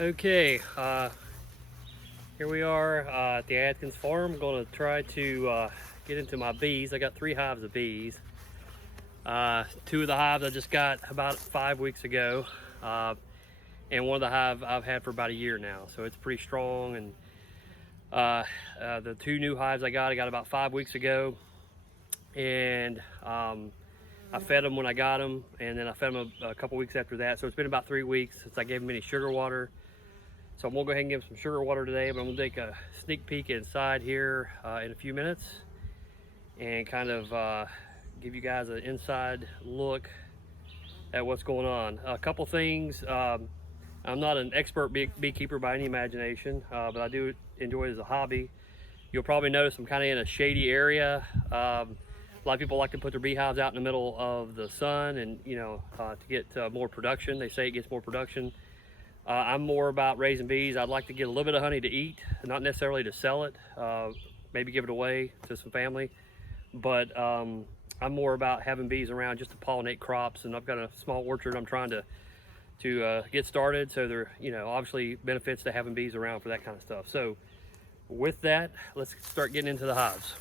Okay, here we are at the Adkins farm. I'm going to try to get into my bees. I got 3 hives of bees. 2 of the hives I just got about 5 weeks ago, and one of the hives I've had for about a year now, so it's pretty strong. And the 2 new hives I got about 5 weeks ago, and I fed them when I got them, and then I fed them a couple weeks after that. So it's been about 3 weeks since I gave them any sugar water. So I'm gonna go ahead and give them some sugar water today, but I'm gonna take a sneak peek inside here in a few minutes and kind of give you guys an inside look at what's going on. A couple things. I'm not an expert beekeeper by any imagination, but I do enjoy it as a hobby. You'll probably notice I'm kind of in a shady area. A lot of people like to put their beehives out in the middle of the sun, and to get more production. They say it gets more production. I'm more about raising bees. I'd like to get a little bit of honey to eat, not necessarily to sell it, maybe give it away to some family. But I'm more about having bees around just to pollinate crops, and I've got a small orchard I'm trying to get started. So there, obviously benefits to having bees around for that kind of stuff. So with that, let's start getting into the hives.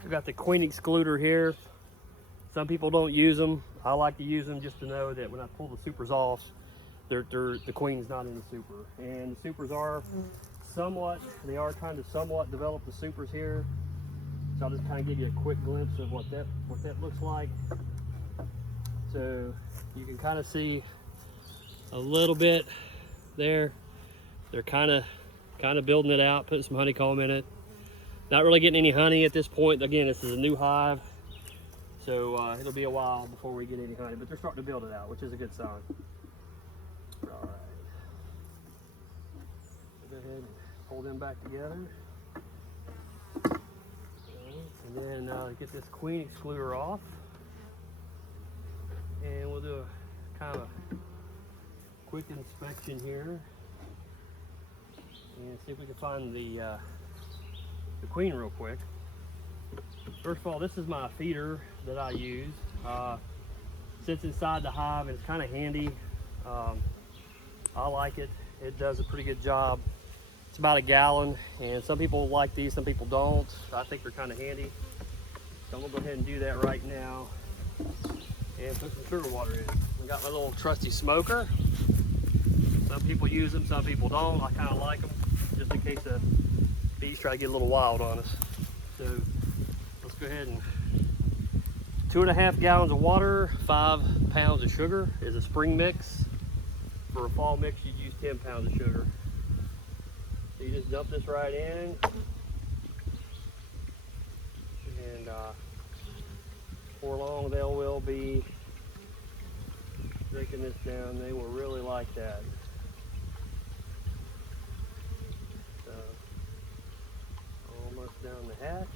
We've got the queen excluder here. Some people don't use them. I like to use them just to know that when I pull the supers off, the queen's not in the super. And the supers are they are trying to somewhat develop the supers here. So I'll just kind of give you a quick glimpse of what that looks like. So you can kind of see a little bit there. They're kind of building it out, putting some honeycomb in it. Not really getting any honey at this point. Again, this is a new hive, so it'll be a while before we get any honey, but they're starting to build it out, which is a good sign. All right. Go ahead and pull them back together. And then get this queen excluder off. And we'll do a kind of a quick inspection here and see if we can find the queen real quick. First of all, this is my feeder that I use. Sits inside the hive and it's kind of handy. I like it. It does a pretty good job. It's about a gallon, and some people like these, some people don't. I think they're kind of handy. So I'm gonna go ahead and do that right now and put some sugar water in. I got my little trusty smoker. Some people use them, some people don't. I kind of like them just in case the bees try to get a little wild on us. So let's go ahead and 2.5 gallons of water, 5 pounds of sugar is a spring mix. For a fall mix, you'd use 10 pounds of sugar. So you just dump this right in, and before long they will be drinking this down. They will really like that. So almost down the hatch.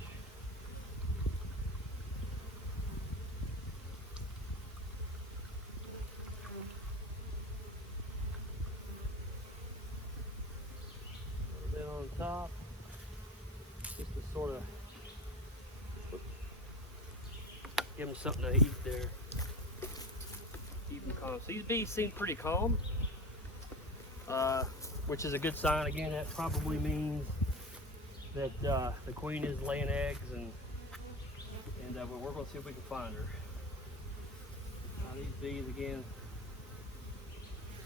On top, just to sort of give them something to eat there. Keep them calm. So these bees seem pretty calm, which is a good sign. Again, that probably means that the queen is laying eggs, and we're going to see if we can find her. These bees, again,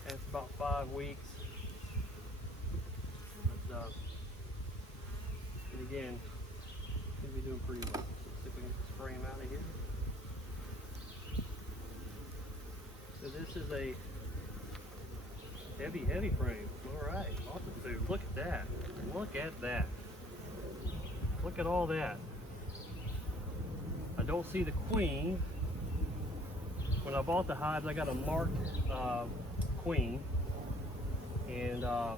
that's about 5 weeks. And again, should be doing pretty well. So let's see if we can spray him out of here. So this is a heavy frame. All right, awesome food. Look at that. Look at that. Look at all that. I don't see the queen, when I bought the hives, I got a marked queen, and I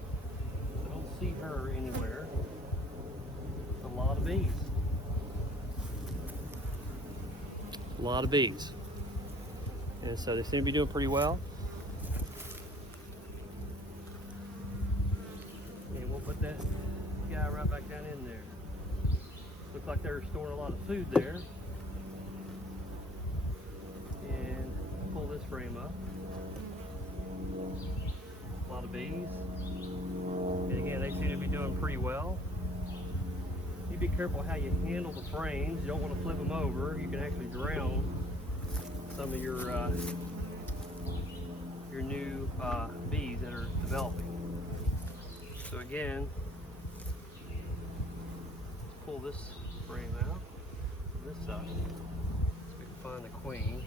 don't see her anywhere. A lot of bees. A lot of bees. And so they seem to be doing pretty well. And we'll put that guy right back down in there. Looks like they're storing a lot of food there. And pull this frame up. A lot of bees. And again, they seem to be doing pretty well. You be careful how you handle the frames. You don't want to flip them over. You can actually drown some of your new bees that are developing. So again, pull this frame out, this side, so we can find the queen.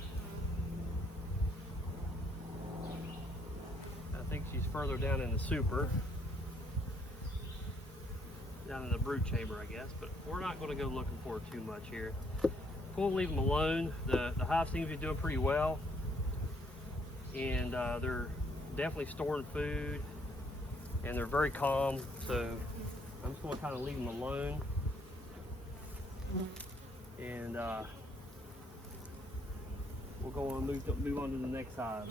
I think she's further down in the super, down in the brood chamber, I guess, but we're not going to go looking for her too much here. We'll leave them alone. The hive seems to be doing pretty well, and they're definitely storing food, and they're very calm, so I'm just going to kind of leave them alone. And we'll go on move on to the next hive.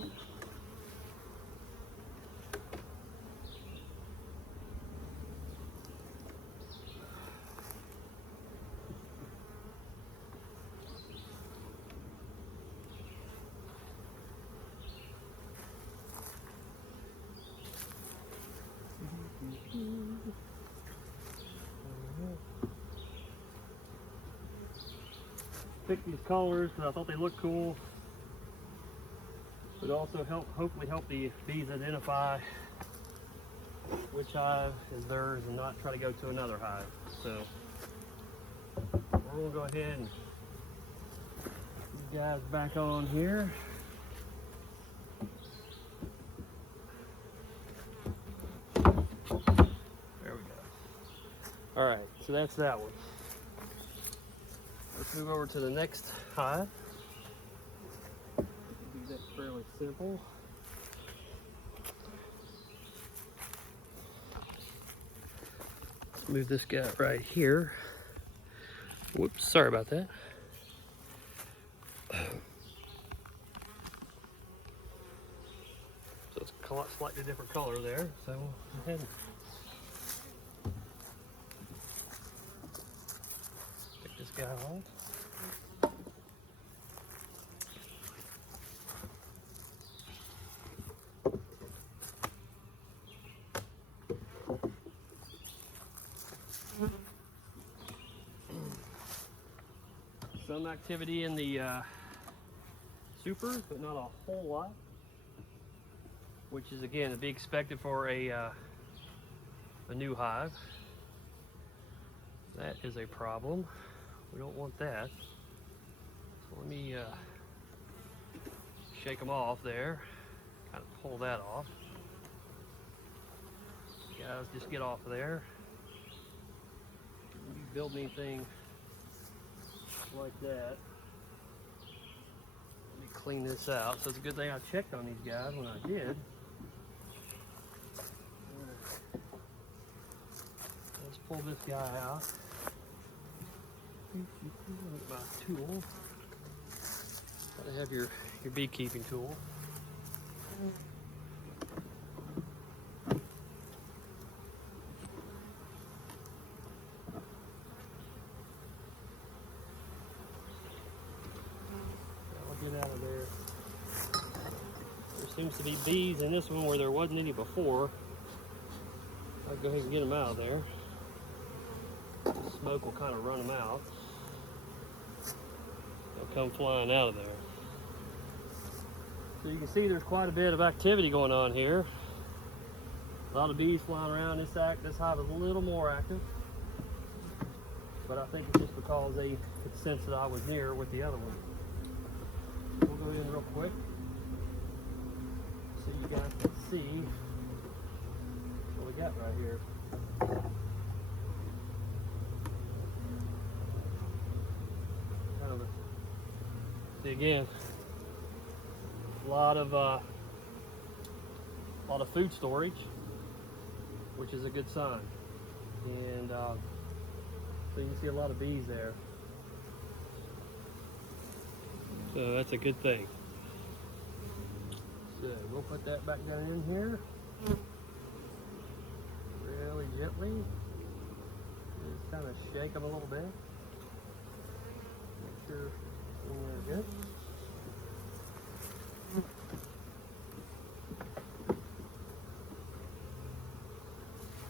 Picked these colors because I thought they looked cool. But also hopefully help the bees identify which hive is theirs and not try to go to another hive. So we're gonna go ahead and put these guys back on here. There we go. All right, so that's that one. Let's move over to the next hive. That's fairly simple. Let's move this guy right here. Whoops, sorry about that. So it's a slightly different color there. So go ahead and take this guy off. Some activity in the super, but not a whole lot, which is again to be expected for a new hive. That is a problem. We don't want that. So let me shake them off there, kind of pull that off. Guys, just get off of there. If you build anything like that, let me clean this out. So it's a good thing I checked on these guys when I did. Let's pull this guy out. My tool. Gotta have your beekeeping tool. Get out of there. There seems to be bees in this one where there wasn't any before. I'll go ahead and get them out of there. The smoke will kind of run them out. They'll come flying out of there. So you can see there's quite a bit of activity going on here. A lot of bees flying around. This hive is a little more active, but I think it's just because they could sense that I was near with the other one. We'll go in real quick so you guys can see what we got right here. See again, lot of food storage, which is a good sign. And so you can see a lot of bees there. So that's a good thing. So we'll put that back down in here really gently. Just kind of shake them a little bit. Make sure they're good.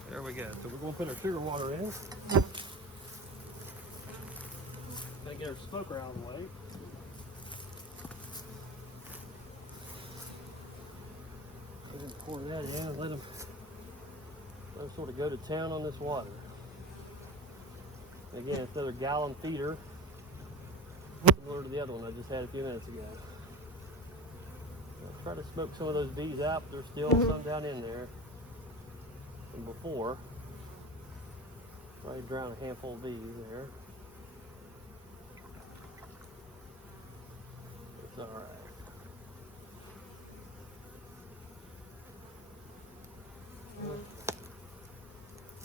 There we go. So we're going to put our sugar water in. Gotta get our smoker out of the way. We're going to pour that in and let them sort of go to town on this water. And again, it's another gallon feeder, similar to the other one I just had a few minutes ago. I'll try to smoke some of those bees out, but there's still some down in there from before. Probably drown a handful of bees there. It's all right.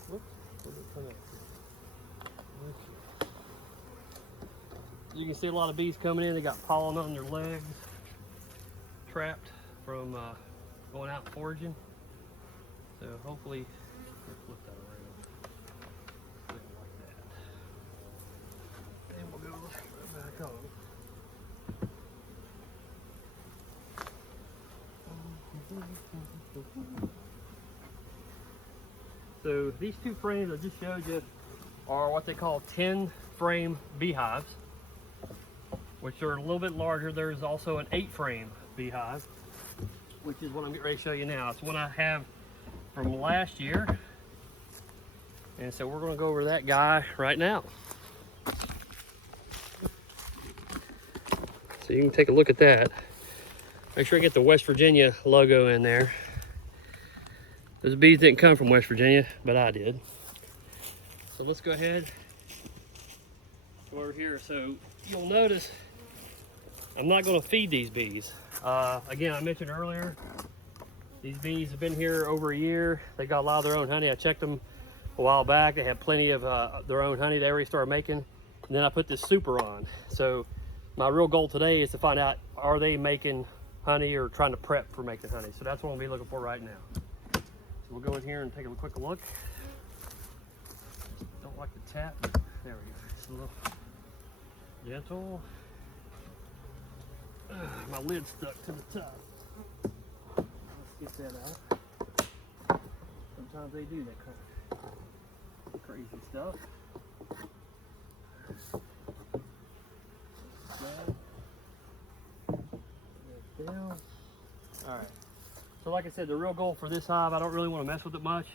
Whoops, where'd it come out? Okay. You can see a lot of bees coming in. They got pollen on their legs, trapped from going out foraging. So hopefully, let's flip that around. Like that. And we'll go right back on. So these two frames I just showed you are what they call 10 frame beehives, which are a little bit larger. There's also an 8 frame beehive, which is what I'm getting ready to show you now. It's one I have from last year. And so we're gonna go over that guy right now. So you can take a look at that. Make sure I get the West Virginia logo in there. Those bees didn't come from West Virginia, but I did. So let's go ahead, go over here. So you'll notice I'm not gonna feed these bees. Again, I mentioned earlier, these bees have been here over a year. They got a lot of their own honey. I checked them a while back. They had plenty of their own honey they already started making. And then I put this super on. So my real goal today is to find out, are they making honey or trying to prep for making honey? So that's what we'll be looking for right now. So we'll go in here and take a quick look. Don't like the tap. There we go. It's a little gentle. My lid's stuck to the top. Let's get that out. Sometimes they do that kind of crazy stuff. Down. All right. So like I said, the real goal for this hive, I don't really want to mess with it much,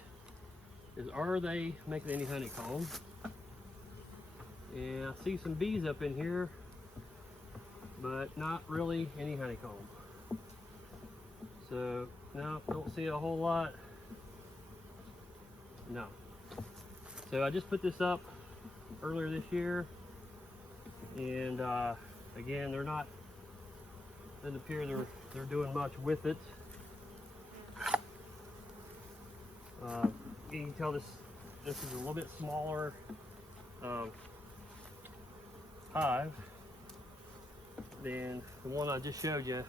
is are they making any honeycomb? Yeah, I see some bees up in here, but not really any honeycomb. So no, don't see a whole lot. No. So I just put this up earlier this year, and again, they're not, doesn't appear they're doing much with it. You can tell this is a little bit smaller hive than the one I just showed you